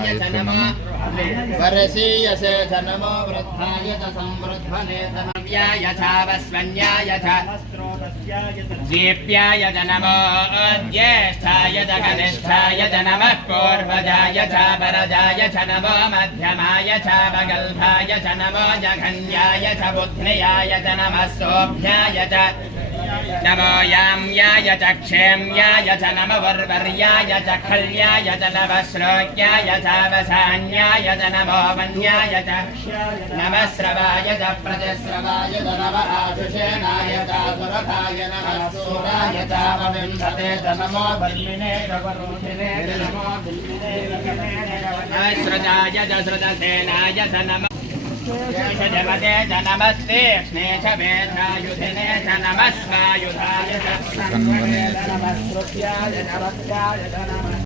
वृद्धाय च नमः वरसीयसे च नमो वृद्धाय च संवृद्धने च नव्याय च वस्वन्याय च दीप्याय च नमो ज्येष्ठाय च कनिष्ठाय च नमः पूर्वजाय च वरजाय च नमो मध्यमाय च वगल्भाय च नमो जघन्याय च बुद्ध्याय च नमः सोऽभ्याय च नमो याम्याय च क्षेम्याय च नमो वर्वर्याय च खल्याय च नमः श्रोत्याय च वसान्याय च नमो वन्याय च नमः श्रवाय च प्रतिश्रवाय च नमः आशुषेणाय च सुरथाय नमः सूराय च विंशते च नमो बल्मिने च वरुधिने च नमो श्रुताय च श्रुतसेनाय च नमः जमते च नमस्ते स्नेह वेदायुधिने च नमः स्वायुधाय च नमः श्रुत्याय च